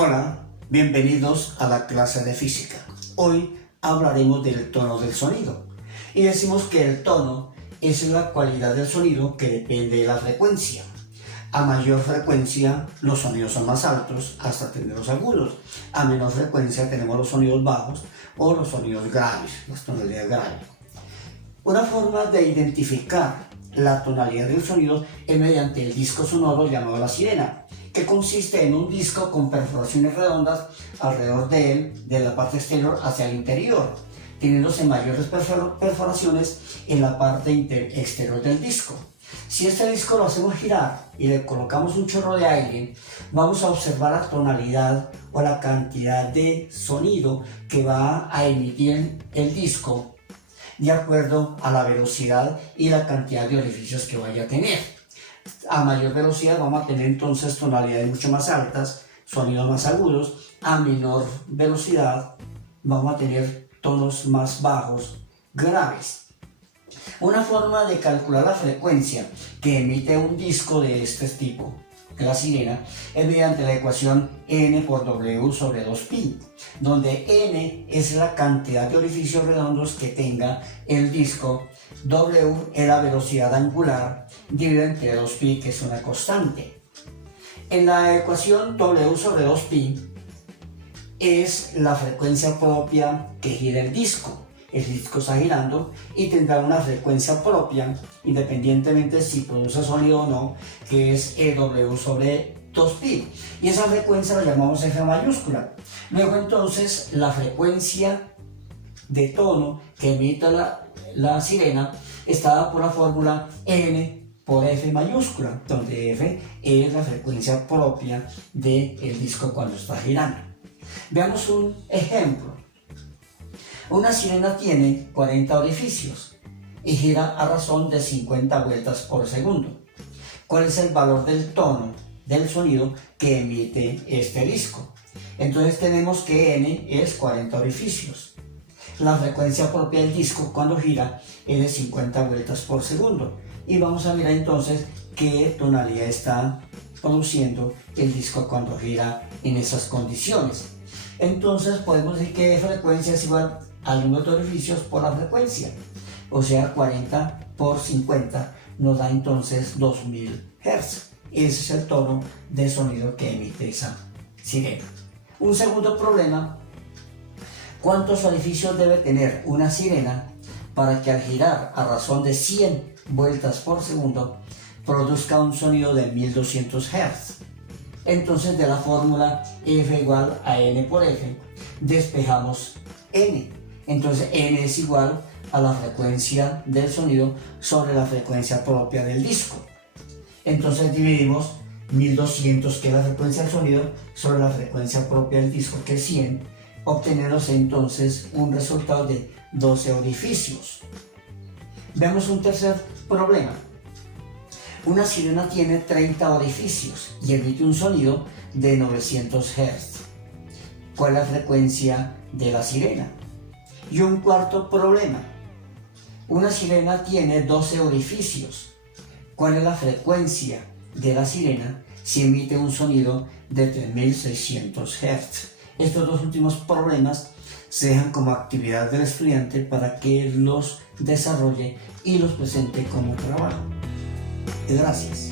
Hola, bienvenidos a la clase de física. Hoy hablaremos del tono del sonido. Y decimos que el tono es la cualidad del sonido que depende de la frecuencia. A mayor frecuencia los sonidos son más altos hasta tener los agudos. A menor frecuencia tenemos los sonidos bajos o los sonidos graves, las tonalidades graves. Una forma de identificar la tonalidad del sonido es mediante el disco sonoro llamado la sirena, que consiste en un disco con perforaciones redondas alrededor de él, de la parte exterior hacia el interior, teniéndose mayores perforaciones en la parte exterior del disco. Si este disco lo hacemos girar y le colocamos un chorro de aire, vamos a observar la tonalidad o la cantidad de sonido que va a emitir el disco de acuerdo a la velocidad y la cantidad de orificios que vaya a tener. A mayor velocidad vamos a tener entonces tonalidades mucho más altas, sonidos más agudos. A menor velocidad vamos a tener tonos más bajos, graves. Una forma de calcular la frecuencia que emite un disco de este tipo, de la sirena, es mediante la ecuación n por w sobre 2pi, donde n es la cantidad de orificios redondos que tenga el disco, w es la velocidad angular, dividido entre 2pi, que es una constante. En la ecuación w sobre 2pi es la frecuencia propia que gira el disco. El disco está girando y tendrá una frecuencia propia, independientemente si produce sonido o no, que es EW sobre 2pi. Y esa frecuencia la llamamos F mayúscula. Luego entonces la frecuencia de tono que emite la sirena está dada por la fórmula N por F mayúscula, donde F es la frecuencia propia del disco cuando está girando. Veamos un ejemplo. Una sirena tiene 40 orificios y gira a razón de 50 vueltas por segundo. ¿Cuál es el valor del tono del sonido que emite este disco? Entonces tenemos que n es 40 orificios. La frecuencia propia del disco cuando gira es de 50 vueltas por segundo. Y vamos a mirar entonces qué tonalidad está produciendo el disco cuando gira en esas condiciones. Entonces podemos decir que frecuencia es igual al número de orificios por la frecuencia, o sea 40 por 50 nos da entonces 2000 Hz. Ese es el tono de sonido que emite esa sirena. Un segundo problema: ¿cuántos orificios debe tener una sirena para que al girar a razón de 100 vueltas por segundo produzca un sonido de 1200 Hz? Entonces de la fórmula F igual a N por F despejamos N. Entonces n es igual a la frecuencia del sonido sobre la frecuencia propia del disco. Entonces dividimos 1200, que es la frecuencia del sonido, sobre la frecuencia propia del disco, que es 100, obteniéndose entonces un resultado de 12 orificios. Veamos un tercer problema. Una sirena tiene 30 orificios y emite un sonido de 900 Hz. ¿Cuál es la frecuencia de la sirena? Y un cuarto problema: una sirena tiene 12 orificios. ¿Cuál es la frecuencia de la sirena si emite un sonido de 3600 Hz? Estos dos últimos problemas se dejan como actividad del estudiante para que los desarrolle y los presente como trabajo. Gracias.